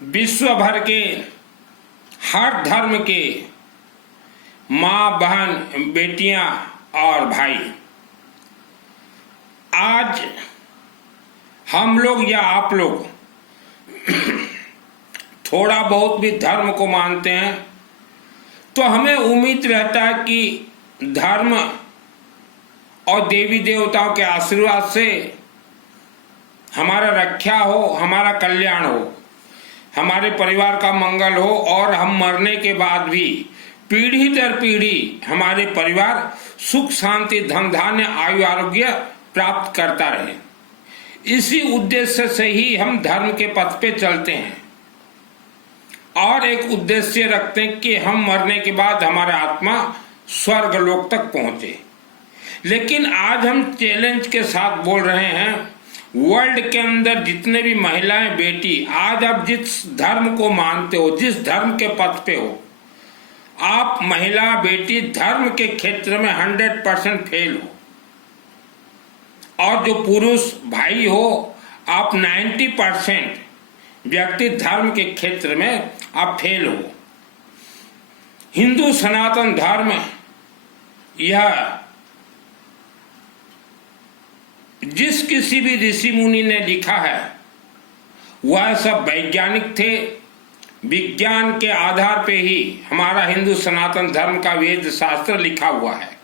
विश्व भर के हर धर्म के माँ, बहन, बेटियां और भाई, आज हम लोग या आप लोग थोड़ा बहुत भी धर्म को मानते हैं तो हमें उम्मीद रहता है कि धर्म और देवी देवताओं के आशीर्वाद से हमारा रक्षा हो, हमारा कल्याण हो, हमारे परिवार का मंगल हो और हम मरने के बाद भी पीढ़ी दर पीढ़ी हमारे परिवार सुख, शांति, धन धान्य, आयु, आरोग्य प्राप्त करता रहे। इसी उद्देश्य से ही हम धर्म के पथ पे चलते हैं और एक उद्देश्य रखते हैं कि हम मरने के बाद हमारा आत्मा स्वर्ग लोक तक पहुंचे। लेकिन आज हम चैलेंज के साथ बोल रहे हैं, वर्ल्ड के अंदर जितने भी महिलाएं, बेटी, आज आप जिस धर्म को मानते हो, जिस धर्म के पथ पे हो, आप महिला, बेटी धर्म के क्षेत्र में 100% फेल हो और जो पुरुष भाई हो, आप 90% व्यक्ति धर्म के क्षेत्र में आप फेल हो। हिंदू सनातन धर्म यह जिस किसी भी ऋषि मुनि ने लिखा है वह सब वैज्ञानिक थे। विज्ञान के आधार पे ही हमारा हिंदू सनातन धर्म का वेद शास्त्र लिखा हुआ है।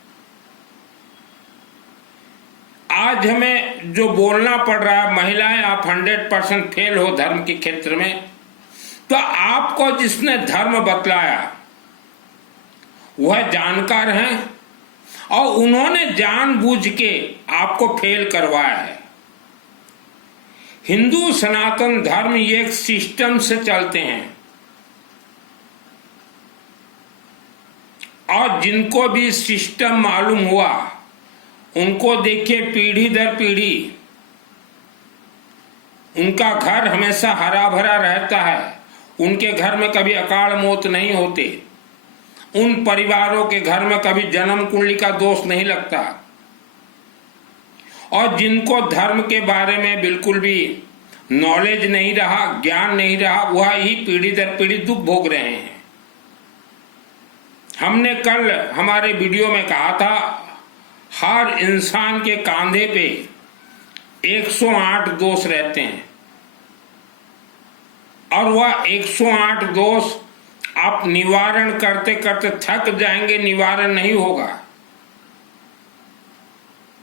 आज हमें जो बोलना पड़ रहा है, महिलाएं आप 100% फेल हो धर्म के क्षेत्र में, तो आपको जिसने धर्म बतलाया वह जानकार हैं और उन्होंने जानबूझ के आपको फेल करवाया है। हिंदू सनातन धर्म ये एक सिस्टम से चलते हैं और जिनको भी सिस्टम मालूम हुआ उनको देखिए, पीढ़ी दर पीढ़ी उनका घर हमेशा हरा भरा रहता है। उनके घर में कभी अकाल मौत नहीं होते। उन परिवारों के घर में कभी जन्म कुंडली का दोष नहीं लगता। और जिनको धर्म के बारे में बिल्कुल भी नॉलेज नहीं रहा, ज्ञान नहीं रहा, वह ही पीढ़ी दर पीढ़ी दुख भोग रहे हैं। हमने कल हमारे वीडियो में कहा था, हर इंसान के कांधे पे 108 दोष रहते हैं और वह 108 दोष आप निवारण करते करते थक जाएंगे, निवारण नहीं होगा।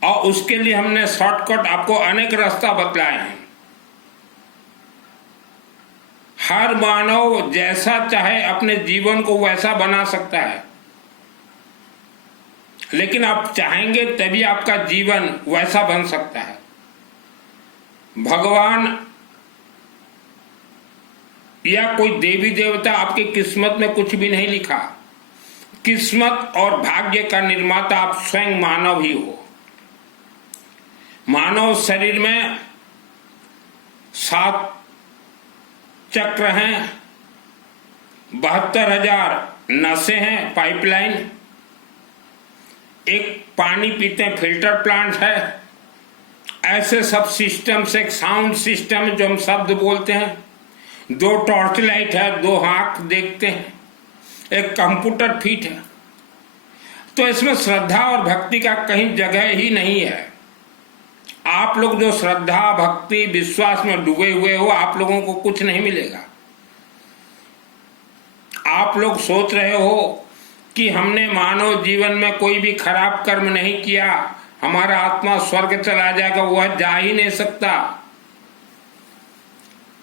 और उसके लिए हमने शॉर्टकट आपको अनेक रास्ता बतलाए हैं। हर मानव जैसा चाहे अपने जीवन को वैसा बना सकता है, लेकिन आप चाहेंगे तभी आपका जीवन वैसा बन सकता है। भगवान या कोई देवी देवता आपकी किस्मत में कुछ भी नहीं लिखा। किस्मत और भाग्य का निर्माता आप स्वयं मानव ही हो। मानव शरीर में 7 चक्र हैं, 72,000 नसें हैं, पाइपलाइन, एक पानी पीते हैं फिल्टर प्लांट है। ऐसे सब सिस्टम से एक साउंड सिस्टम जो हम शब्द बोलते हैं, 2 टॉर्च लाइट है, 2 आंख देखते हैं, एक कंप्यूटर फीट है। तो इसमें श्रद्धा और भक्ति का कहीं जगह ही नहीं है। आप लोग जो श्रद्धा, भक्ति, विश्वास में डूबे हुए हो, आप लोगों को कुछ नहीं मिलेगा। आप लोग सोच रहे हो कि हमने मानव जीवन में कोई भी खराब कर्म नहीं किया, हमारा आत्मा स्वर्ग चला जाएगा। वह जा ही नहीं सकता।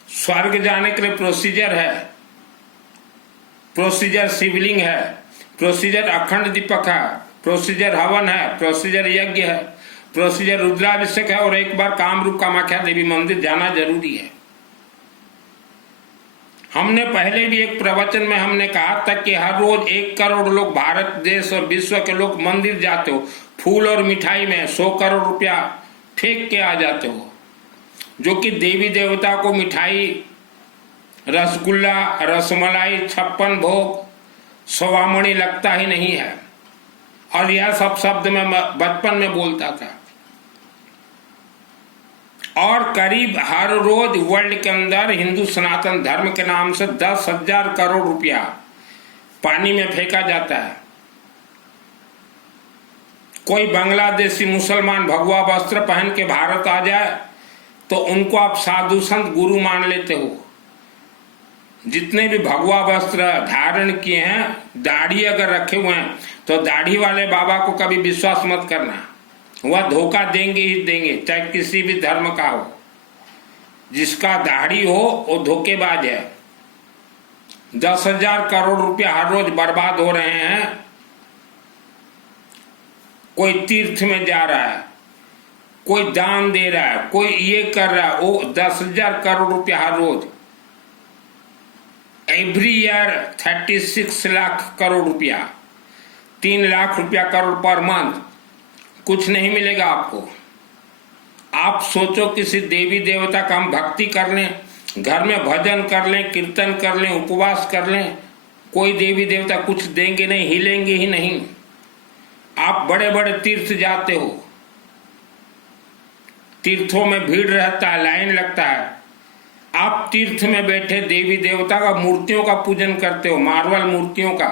स्वर्ग जाने के लिए प्रोसीजर है, प्रोसीजर शिवलिंग है, प्रोसीजर अखंड दीपक है, प्रोसीजर हवन है, प्रोसीजर यज्ञ है, प्रोसीजर रुद्राभिषेक है और एक बार कामरूप कामाख्या देवी मंदिर जाना जरूरी है। हमने पहले भी एक प्रवचन में हमने कहा था कि हर रोज 1 करोड़ लोग भारत देश और विश्व के लोग मंदिर जाते हो, फूल और मिठाई में 100 करोड़ रुपया फेंक के आ जाते हो, जो कि देवी देवता को मिठाई, रसगुल्ला, रसमलाई, 56 भोग, सवामणि लगता ही नहीं है। और यह सब शब्द मैं बचपन में बोलता था। और करीब हर रोज वर्ल्ड के अंदर हिंदू सनातन धर्म के नाम से 10,000 करोड़ रुपया पानी में फेंका जाता है। कोई बांग्लादेशी मुसलमान भगवा वस्त्र पहन के भारत आ जाए तो उनको आप साधु संत गुरु मान लेते हो। जितने भी भगवा वस्त्र धारण किए हैं, दाढ़ी अगर रखे हुए हैं, तो दाढ़ी वाले बाबा को कभी विश्वास मत करना, वह धोखा देंगे ही देंगे, चाहे किसी भी धर्म का हो। जिसका दाढ़ी हो वो धोखेबाज है। 10,000 करोड़ रुपया हर रोज बर्बाद हो रहे हैं। कोई तीर्थ में जा रहा है, कोई दान दे रहा है, कोई ये कर रहा है, वो 10,000 करोड़ रुपया हर रोज। एवरी ईयर 36 लाख करोड़ रुपया, 3 लाख रुपया करोड़ पर मंथ। कुछ नहीं मिलेगा आपको। आप सोचो किसी देवी देवता का हम भक्ति कर लें, घर में भजन कर लें, कीर्तन कर लें, उपवास कर लें, कोई देवी देवता कुछ देंगे नहीं, हिलेंगे ही नहीं। आप बड़े बड़े तीर्थ जाते हो, तीर्थों में भीड़ रहता है, लाइन लगता है। आप तीर्थ में बैठे देवी देवता का मूर्तियों का पूजन करते हो, मार्बल मूर्तियों का।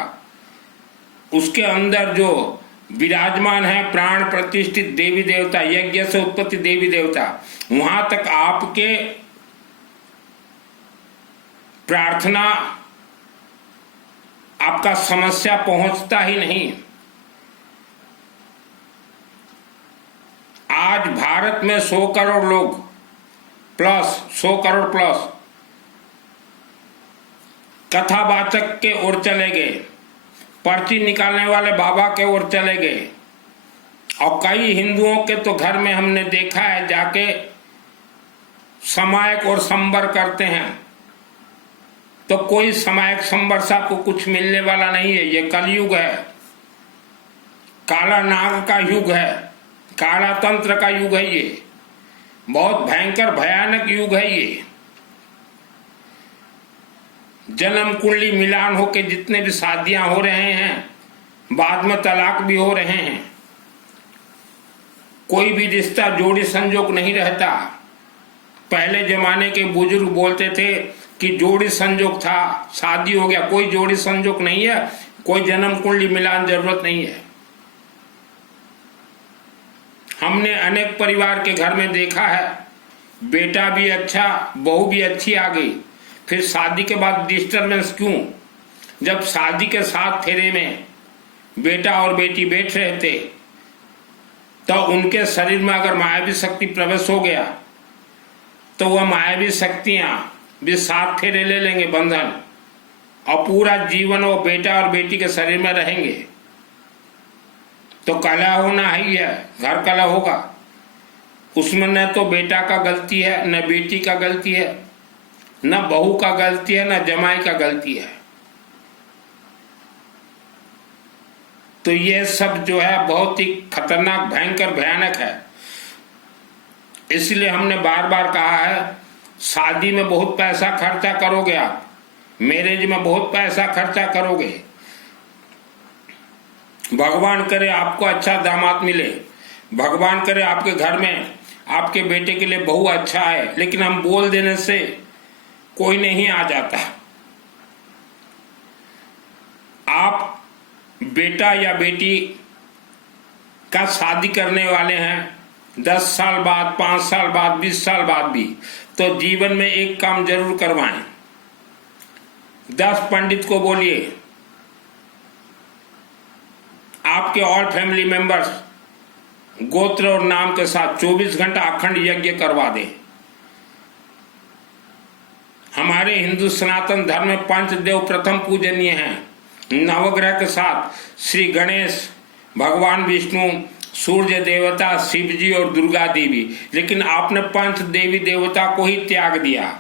उसके अंदर जो विराजमान है प्राण प्रतिष्ठित देवी देवता, यज्ञ से उत्पत्ति देवी देवता, वहां तक आपके प्रार्थना, आपका समस्या पहुंचता ही नहीं। आज भारत में 100 करोड़ लोग प्लस, 100 करोड़ प्लस कथावाचक के ओर चले गए, पर्ची निकालने वाले बाबा के ओर चले गए। और कई हिंदुओं के तो घर में हमने देखा है जाके समायक और संबर करते हैं, तो कोई समायक संबर से आपको कुछ मिलने वाला नहीं है। ये कलयुग है, काला नाग का युग है, काला तंत्र का युग है। ये बहुत भयंकर भयानक युग है। ये जन्म कुंडली मिलान होके जितने भी शादियां हो रहे हैं, बाद में तलाक भी हो रहे हैं। कोई भी रिश्ता जोड़ी संजोग नहीं रहता। पहले जमाने के बुजुर्ग बोलते थे कि जोड़ी संजोग था, शादी हो गया। कोई जोड़ी संजोग नहीं है, कोई जन्म कुंडली मिलान जरूरत नहीं है। हमने अनेक परिवार के घर में देखा है, बेटा भी अच्छा, बहू भी अच्छी आ गई, फिर शादी के बाद डिस्टर्बेंस क्यों? जब शादी के 7 फेरे में बेटा और बेटी बैठ रहे थे, तो उनके शरीर में अगर मायावी शक्ति प्रवेश हो गया, तो वह मायावी शक्तियां भी 7 फेरे ले लेंगे बंधन, और पूरा जीवन वो बेटा और बेटी के शरीर में रहेंगे। तो कलह होना ही है, घर कलह होगा। उसमें न तो बेटा का गलती है, न बेटी का गलती है, न बहू का गलती है, न जमाई का गलती है। तो ये सब जो है बहुत ही खतरनाक, भयंकर, भयानक है। इसलिए हमने बार बार कहा है, शादी में बहुत पैसा खर्चा करोगे आप, मैरिज में बहुत पैसा खर्चा करोगे, भगवान करे आपको अच्छा दामाद मिले, भगवान करे आपके घर में आपके बेटे के लिए बहू अच्छा है, लेकिन हम बोल देने से कोई नहीं आ जाता। आप बेटा या बेटी का शादी करने वाले हैं 10 साल बाद, 5 साल बाद, 20 साल बाद भी, तो जीवन में एक काम जरूर करवाएं। 10 पंडित को बोलिए, आपके ऑल फैमिली मेंबर्स गोत्र और नाम के साथ 24 घंटा अखंड यज्ञ करवा दे। हमारे हिंदू सनातन धर्म में 5 देव प्रथम पूजनीय हैं, नवग्रह के साथ श्री गणेश, भगवान विष्णु, सूर्य देवता, शिव जी और दुर्गा देवी। लेकिन आपने 5 देवी देवता को ही त्याग दिया।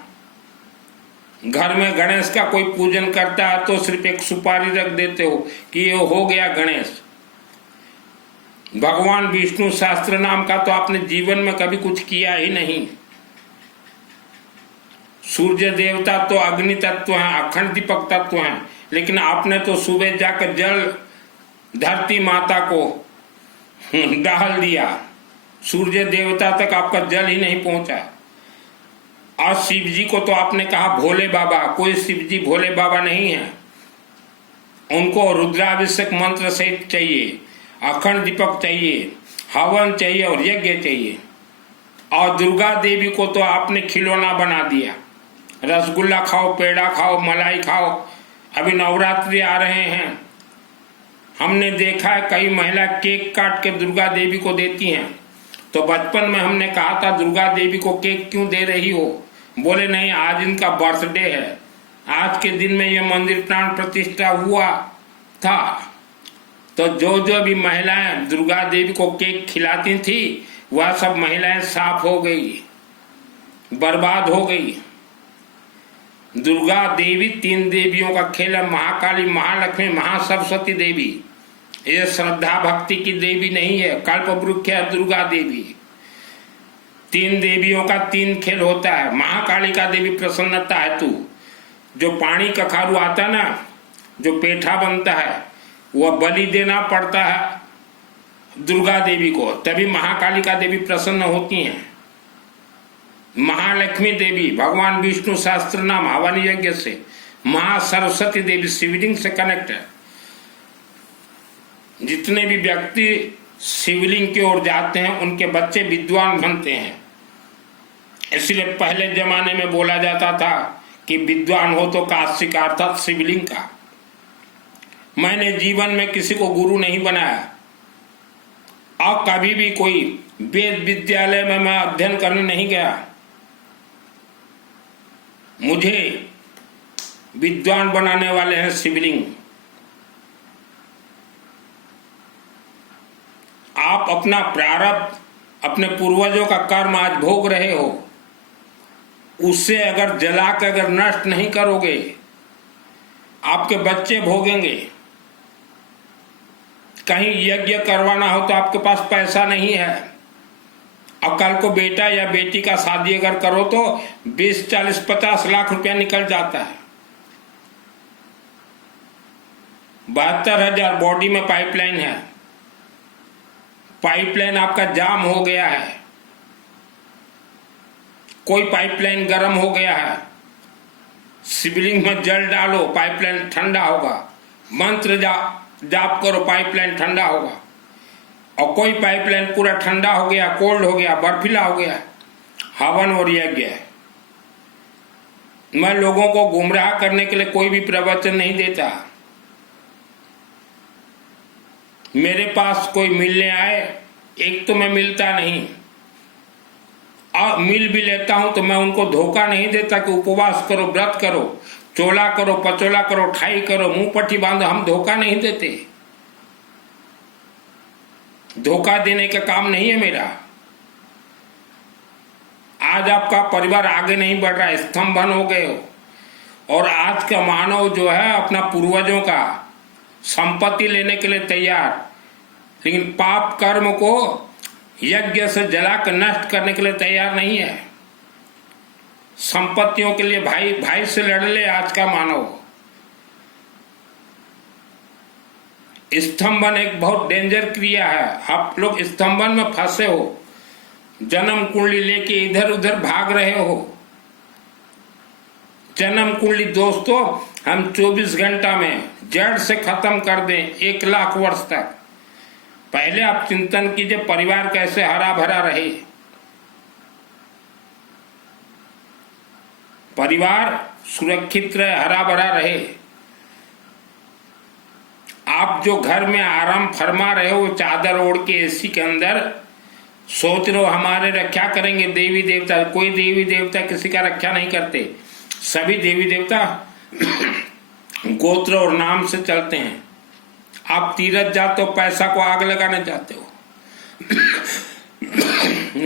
घर में गणेश का कोई पूजन करता है तो सिर्फ एक सुपारी रख देते हो कि ये हो गया गणेश। भगवान विष्णु शास्त्र नाम का तो आपने जीवन में कभी कुछ किया ही नहीं। सूर्य देवता तो अग्नि तत्व हैं, अखंड दीपक तत्व हैं, लेकिन आपने तो सुबह जाकर जल धरती माता को डाल दिया। सूर्य देवता तक आपका जल ही नहीं पहुंचा। और शिव जी को तो आपने कहा भोले बाबा, कोई शिव जी भोले बाबा नहीं है। उनको रुद्राभिषेक मंत्र सहित चाहिए, अखंड दीपक चाहिए, हवन चाहिए और यज्ञ चाहिए। और दुर्गा देवी को तो आपने खिलौना बना दिया। रसगुल्ला खाओ, पेड़ा खाओ, मलाई खाओ। अभी नवरात्रि आ रहे हैं, हमने देखा है कई महिला केक काट के दुर्गा देवी को देती हैं। तो बचपन में हमने कहा था दुर्गा देवी को केक क्यों दे रही हो? बोले नहीं, आज इनका बर्थडे है, आज के दिन में ये मंदिर प्राण प्रतिष्ठा हुआ था। तो जो जो भी महिलाएं दुर्गा देवी को केक खिलाती थी वह सब महिलाएं साफ हो गई, बर्बाद हो गई। दुर्गा देवी 3 देवियों का खेल है, महाकाली, महालक्ष्मी, महासरस्वती देवी। ये श्रद्धा भक्ति की देवी नहीं है, कल्पवृक्ष है दुर्गा देवी। 3 देवियों का 3 खेल होता है। महाकाली का देवी प्रसन्नता है तू, जो पानी कखारू आता ना, जो पेठा बनता है, वह बलि देना पड़ता है दुर्गा देवी को, तभी महाकाली का देवी प्रसन्न होती हैं। महालक्ष्मी देवी भगवान विष्णु सहस्त्र नाम हवन यज्ञ से, महासरस्वती देवी शिवलिंग से कनेक्ट है। जितने भी व्यक्ति शिवलिंग की ओर जाते हैं उनके बच्चे विद्वान बनते हैं। इसलिए पहले जमाने में बोला जाता था कि विद्वान हो तो काशी का, अर्थात शिवलिंग का। मैंने जीवन में किसी को गुरु नहीं बनाया और कभी भी कोई वेद विद्यालय में मैं अध्ययन करने नहीं गया। मुझे विद्वान बनाने वाले हैं शिवलिंग। आप अपना प्रारब्ध, अपने पूर्वजों का कर्म आज भोग रहे हो, उससे अगर जला के अगर नष्ट नहीं करोगे, आपके बच्चे भोगेंगे। कहीं यज्ञ करवाना हो तो आपके पास पैसा नहीं है, और कल को बेटा या बेटी का शादी अगर करो तो 20, 40, 50 लाख रुपया निकल जाता है। 72,000 बॉडी में पाइपलाइन है, पाइपलाइन आपका जाम हो गया है, कोई पाइपलाइन गर्म हो गया है, शिवलिंग में जल डालो पाइपलाइन ठंडा होगा, मंत्र जाप करो पाइपलाइन ठंडा होगा। और कोई पाइपलाइन पूरा ठंडा हो गया, कोल्ड हो गया, बर्फीला हो गया, हवन और यज्ञ। मैं लोगों को गुमराह करने के लिए कोई भी प्रवचन नहीं देता। मेरे पास कोई मिलने आए, एक तो मैं मिलता नहीं, और मिल भी लेता हूं तो मैं उनको धोखा नहीं देता कि उपवास करो, व्रत करो, चोला करो, पचोला करो, ठाई करो, मुंह पट्टी बांधो। हम धोखा नहीं देते, धोखा देने का काम नहीं है मेरा। आज आपका परिवार आगे नहीं बढ़ रहा है, स्तंभन हो गए हो। और आज का मानव जो है अपना पूर्वजों का संपत्ति लेने के लिए तैयार, लेकिन पाप कर्म को यज्ञ से जलाकर नष्ट करने के लिए तैयार नहीं है। संपत्तियों के लिए भाई भाई से लड़ ले आज का मानव। स्तंभन एक बहुत डेंजर क्रिया है। आप लोग स्तंभन में फंसे हो, जन्म कुंडली लेके इधर उधर भाग रहे हो। जन्म कुंडली दोस्तों हम 24 घंटा में जड़ से खत्म कर दें, 1 लाख वर्ष तक। पहले आप चिंतन कीजिए परिवार कैसे हरा भरा रहे, परिवार सुरक्षित रहे, हरा भरा रहे। आप जो घर में आराम फरमा रहे हो, चादर ओढ़ के एसी के अंदर सोच रहे हो हमारे रक्षा करेंगे देवी देवता। कोई देवी देवता किसी का रक्षा नहीं करते। सभी देवी देवता गोत्र और नाम से चलते हैं। आप तीरथ जाते हो, पैसा को आग लगाने जाते हो,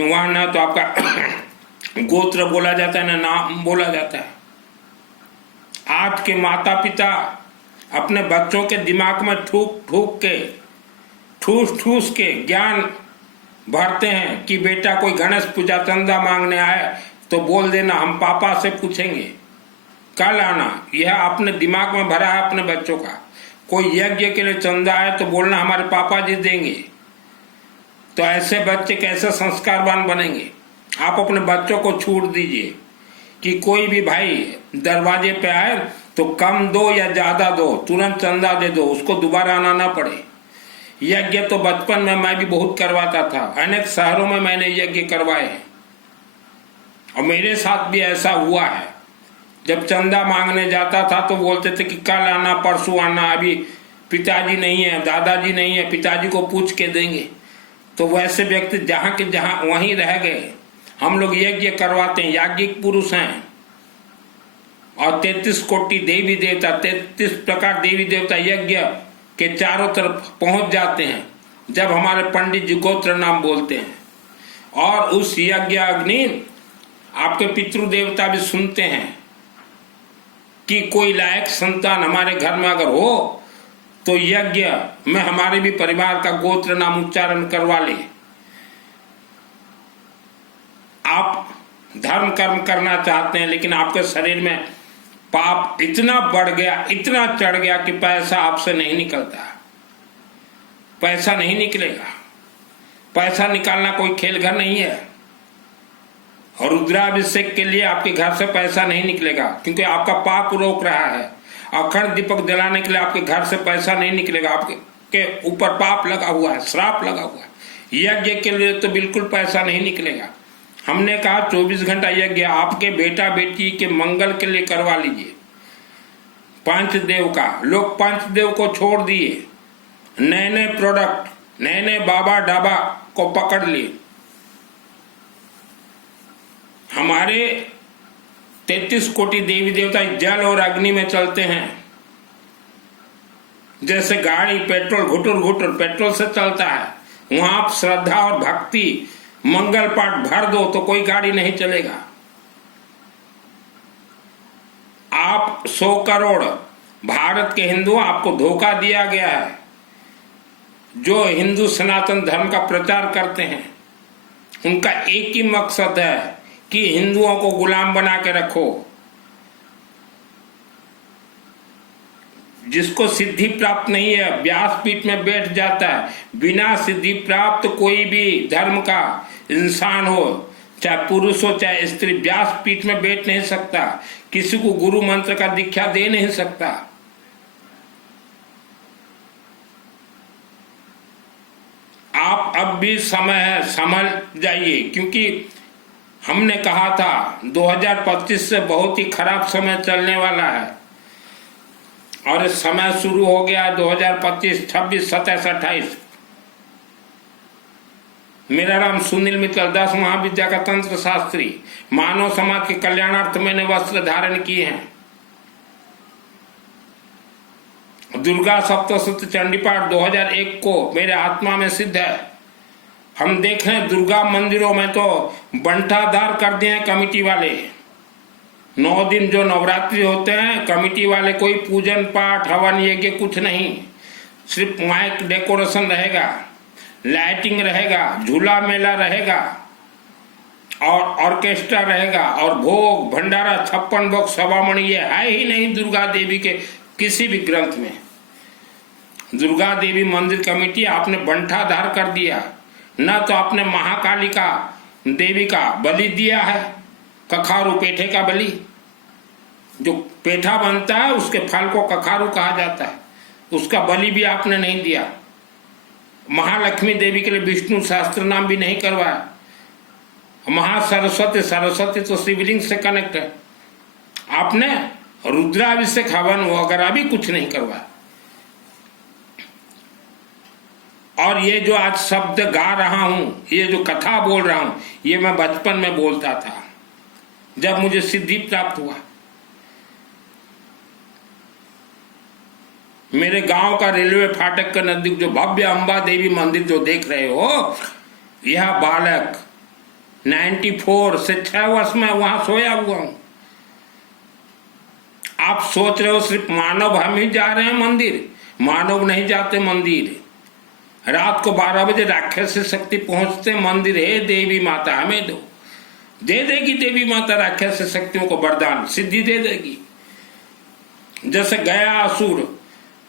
वहां ना तो आपका गोत्र बोला जाता है ना नाम बोला जाता है। आज के माता पिता अपने बच्चों के दिमाग में ठूस के ज्ञान भरते हैं कि बेटा कोई गणेश पूजा चंदा मांगने आए तो बोल देना हम पापा से पूछेंगे, कल आना। यह आपने दिमाग में भरा है अपने बच्चों का। कोई यज्ञ के लिए चंदा आए तो बोलना हमारे पापा जी देंगे। तो ऐसे बच्चे कैसे संस्कारवान बनेंगे? आप अपने बच्चों को छूट दीजिए। कि कोई भी भाई दरवाजे पे आए तो कम दो या ज्यादा दो, तुरंत चंदा दे दो, उसको दोबारा आना ना पड़े। यज्ञ तो बचपन में मैं भी बहुत करवाता था, अनेक शहरों में मैंने यज्ञ करवाए हैं और मेरे साथ भी ऐसा हुआ है। जब चंदा मांगने जाता था तो बोलते थे कि कल आना, परसों आना, अभी पिताजी नहीं है, दादाजी नहीं है, पिताजी को पूछ के देंगे। तो वैसे व्यक्ति जहाँ के जहाँ वहीं रह गए। हम लोग यज्ञ करवाते हैं, याज्ञिक पुरुष हैं और 33 कोटि देवी देवता, 33 प्रकार देवी देवता यज्ञ के चारों तरफ पहुंच जाते हैं जब हमारे पंडित जी गोत्र नाम बोलते हैं। और उस यज्ञ अग्नि आपके पितृ देवता भी सुनते हैं कि कोई लायक संतान हमारे घर में अगर हो तो यज्ञ में हमारे भी परिवार का गोत्र नाम उच्चारण करवा ले। आप धर्म कर्म करना चाहते हैं लेकिन आपके शरीर में पाप इतना बढ़ गया, इतना चढ़ गया कि पैसा आपसे नहीं निकलता, पैसा नहीं निकलेगा। पैसा निकालना कोई खेल घर नहीं है। और रुद्राभिषेक के लिए आपके घर से पैसा नहीं निकलेगा क्योंकि आपका पाप रोक रहा है। अखंड दीपक जलाने के लिए आपके घर से पैसा नहीं निकलेगा, आपके ऊपर पाप लगा हुआ है, श्राप लगा हुआ है। यज्ञ के लिए तो बिल्कुल पैसा नहीं निकलेगा। हमने कहा 24 घंटा यज्ञ आपके बेटा बेटी के मंगल के लिए करवा लीजिए। पंचदेव का, लोग पंचदेव को छोड़ दिए, नए नए प्रोडक्ट, नए नए बाबा डाबा को पकड़ लिए। हमारे 33 कोटि देवी देवता जल और अग्नि में चलते हैं। जैसे गाड़ी पेट्रोल घुटुर घुटुर पेट्रोल से चलता है, वहां आप श्रद्धा और भक्ति मंगल पाठ भर दो तो कोई गाड़ी नहीं चलेगा। आप 100 करोड़ भारत के हिंदू, आपको धोखा दिया गया है। जो हिंदू सनातन धर्म का प्रचार करते हैं उनका एक ही मकसद है कि हिंदुओं को गुलाम बना के रखो। जिसको सिद्धि प्राप्त नहीं है व्यासपीठ में बैठ जाता है। बिना सिद्धि प्राप्त कोई भी धर्म का इंसान हो, चाहे पुरुष हो चाहे स्त्री, व्यासपीठ में बैठ नहीं सकता, किसी को गुरु मंत्र का दीक्षा दे नहीं सकता। आप अब भी समय है, समझ जाइए, क्योंकि हमने कहा था 2025 से बहुत ही खराब समय चलने वाला है और समय शुरू हो गया 2025, 26, 27, 28। मेरा नाम सुनील मित्तल, 10 महाविद्या का तंत्र शास्त्री, मानव समाज के कल्याणार्थ मैंने वस्त्र धारण किए हैं। दुर्गा सप्तशती चंडी पाठ 2001 को मेरे आत्मा में सिद्ध है। हम देख रहे हैं दुर्गा मंदिरों में तो बंटाधार कर दिए हैं कमिटी वाले। 9 दिन जो नवरात्रि होते हैं, कमिटी वाले कोई पूजन पाठ हवन यज्ञ कुछ नहीं, सिर्फ माइक डेकोरेशन रहेगा, लाइटिंग रहेगा, झूला मेला रहेगा और ऑर्केस्ट्रा रहेगा और भोग भंडारा 56 भोग सवामणि, ये है ही नहीं दुर्गा देवी के किसी भी ग्रंथ में। दुर्गा देवी मंदिर कमेटी आपने बंटाधार कर दिया। न तो आपने महाकाली का देवी का बलि दिया है, कखारू पेठे का बलि, जो पेठा बनता है उसके फल को कखारू कहा जाता है, उसका बलि भी आपने नहीं दिया। महालक्ष्मी देवी के लिए विष्णु सहस्त्र नाम भी नहीं करवाया। महासरस्वती, सरस्वती तो शिवलिंग से कनेक्ट है, आपने रुद्राभिषेक हवन वगैरह भी कुछ नहीं करवाया। और ये जो आज शब्द गा रहा हूं, ये जो कथा बोल रहा हूं, ये मैं बचपन में बोलता था जब मुझे सिद्धि प्राप्त हुआ। मेरे गांव का रेलवे फाटक के नजदीक जो भव्य अंबा देवी मंदिर जो देख रहे हो, यह बालक 94 से 6 वर्ष में वहां सोया हुआ हूं। आप सोच रहे हो सिर्फ मानव हम ही जा रहे हैं मंदिर, मानव नहीं जाते मंदिर। रात को 12 बजे राक्षस शक्ति पहुंचते मंदिर, हे देवी माता हमें दो, दे देगी देवी माता राक्षस शक्तियों को वरदान, सिद्धि दे देगी। जैसे गया असुर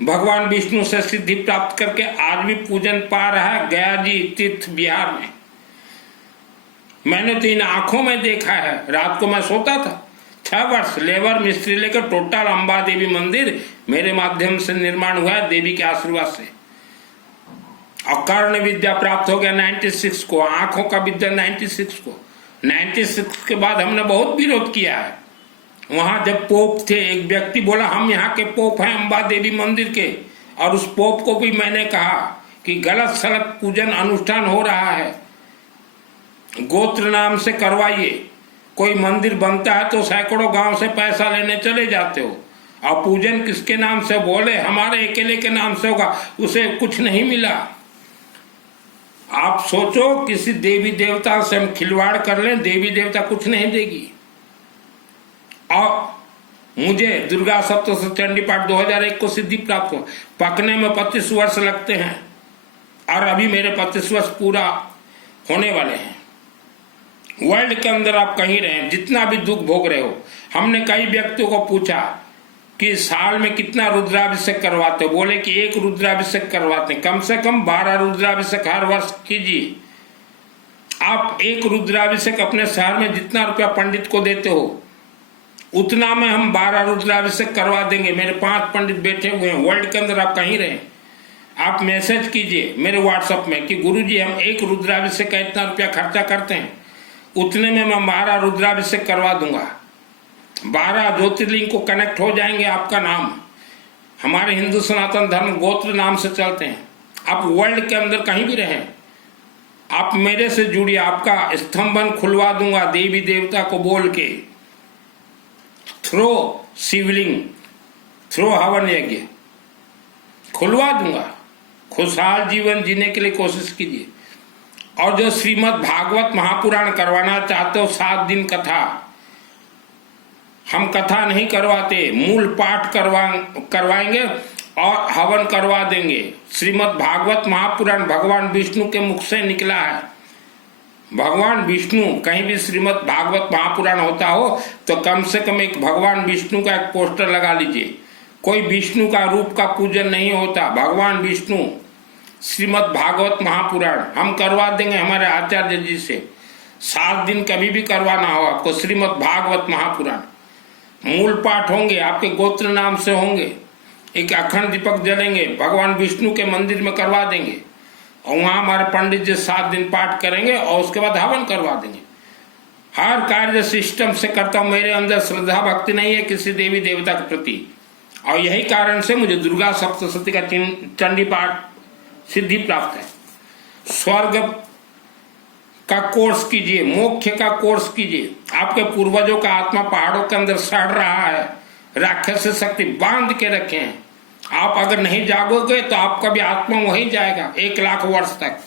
भगवान विष्णु से सिद्धि प्राप्त करके आज भी पूजन पा रहा है गया जी तीर्थ बिहार में। मैंने तो इन आंखों में देखा है। रात को मैं सोता था, 6 वर्ष लेबर मिस्त्री लेकर टोटल अंबा देवी मंदिर मेरे माध्यम से निर्माण हुआ है, देवी के आशीर्वाद से। और कर्ण विद्या प्राप्त हो गया 96 को, आंखों का विद्या 96 को। 96 के बाद हमने बहुत विरोध किया है। वहां जब पोप थे, एक व्यक्ति बोला हम यहाँ के पोप हैं अंबा देवी मंदिर के, और उस पोप को भी मैंने कहा कि गलत सलत पूजन अनुष्ठान हो रहा है, गोत्र नाम से करवाइए। कोई मंदिर बनता है तो सैकड़ों गांव से पैसा लेने चले जाते हो, और पूजन किसके नाम से? बोले हमारे अकेले के नाम से होगा, उसे कुछ नहीं मिला। आप सोचो किसी देवी देवता से हम खिलवाड़ कर लें, देवी देवता कुछ नहीं देगी। और मुझे दुर्गा सप्तशती चंडी पाठ 2001 को सिद्धि प्राप्त हुआ, पकने में 25 वर्ष लगते हैं, और अभी मेरे 25 वर्ष पूरा होने वाले हैं। वर्ल्ड के अंदर आप कहीं रहे, जितना भी दुख भोग रहे हो, हमने कई व्यक्तियों को पूछा कि साल में कितना रुद्राभिषेक करवाते हो? बोले कि 1 रुद्राभिषेक करवाते हैं। कम से कम 12 रुद्राभिषेक हर वर्ष कीजिए। आप 1 रुद्राभिषेक अपने शहर में जितना रुपया पंडित को देते हो, उतना में हम 12 रुद्राभिषेक करवा देंगे। मेरे 5 पंडित बैठे हुए हैं वर्ल्ड के अंदर, आप कहीं रहे, आप मैसेज कीजिए मेरे व्हाट्सएप में कि गुरुजी हम 1 रुद्राभिषेक का इतना रुपया खर्चा करते हैं, उतने में मैं 12 रुद्राभिषेक करवा दूंगा। 12 ज्योतिर्लिंग को कनेक्ट हो जाएंगे। आपका नाम, हमारे हिंदू सनातन धर्म गोत्र नाम से चलते हैं। आप वर्ल्ड के अंदर कहीं भी रहें, आप मेरे से जुड़िए, आपका स्तंभन खुलवा दूंगा देवी देवता को बोल के, थ्रो शिवलिंग, थ्रो हवन यज्ञ खुलवा दूंगा। खुशहाल जीवन जीने के लिए कोशिश कीजिए। और जो श्रीमद् भागवत महापुराण करवाना चाहते हो, 7 दिन कथा, हम कथा नहीं करवाते, मूल पाठ करवाएंगे और हवन करवा देंगे। श्रीमद् भागवत महापुराण भगवान विष्णु के मुख से निकला है। भगवान विष्णु, कहीं भी श्रीमद् भागवत महापुराण होता हो तो कम से कम एक भगवान विष्णु का एक पोस्टर लगा लीजिए। कोई विष्णु का रूप का पूजन नहीं होता, भगवान विष्णु। श्रीमद् भागवत महापुराण हम करवा देंगे हमारे आचार्य जी से। 7 दिन कभी भी करवाना हो आपको, श्रीमद् भागवत महापुराण मूल पाठ होंगे, आपके गोत्र नाम से होंगे। एक अखंड दीपक जलेंगे, भगवान विष्णु के मंदिर में करवा देंगे, और वहाँ हमारे पंडित जी 7 दिन पाठ करेंगे और उसके बाद हवन करवा देंगे। हर कार्य सिस्टम से करता हूँ। मेरे अंदर श्रद्धा भक्ति नहीं है किसी देवी देवता के प्रति, और यही कारण से मुझे दुर्गा सप्तशती का चंडी पाठ सिद्धि प्राप्त है। स्वर्ग का कोर्स कीजिए, मोक्ष का कोर्स कीजिए। आपके पूर्वजों का आत्मा पहाड़ों के अंदर सड़ रहा है, राक्षस शक्ति बांध के रखे हैं। आप अगर नहीं जागोगे तो आपका भी आत्मा वहीं जाएगा 1 लाख वर्ष तक।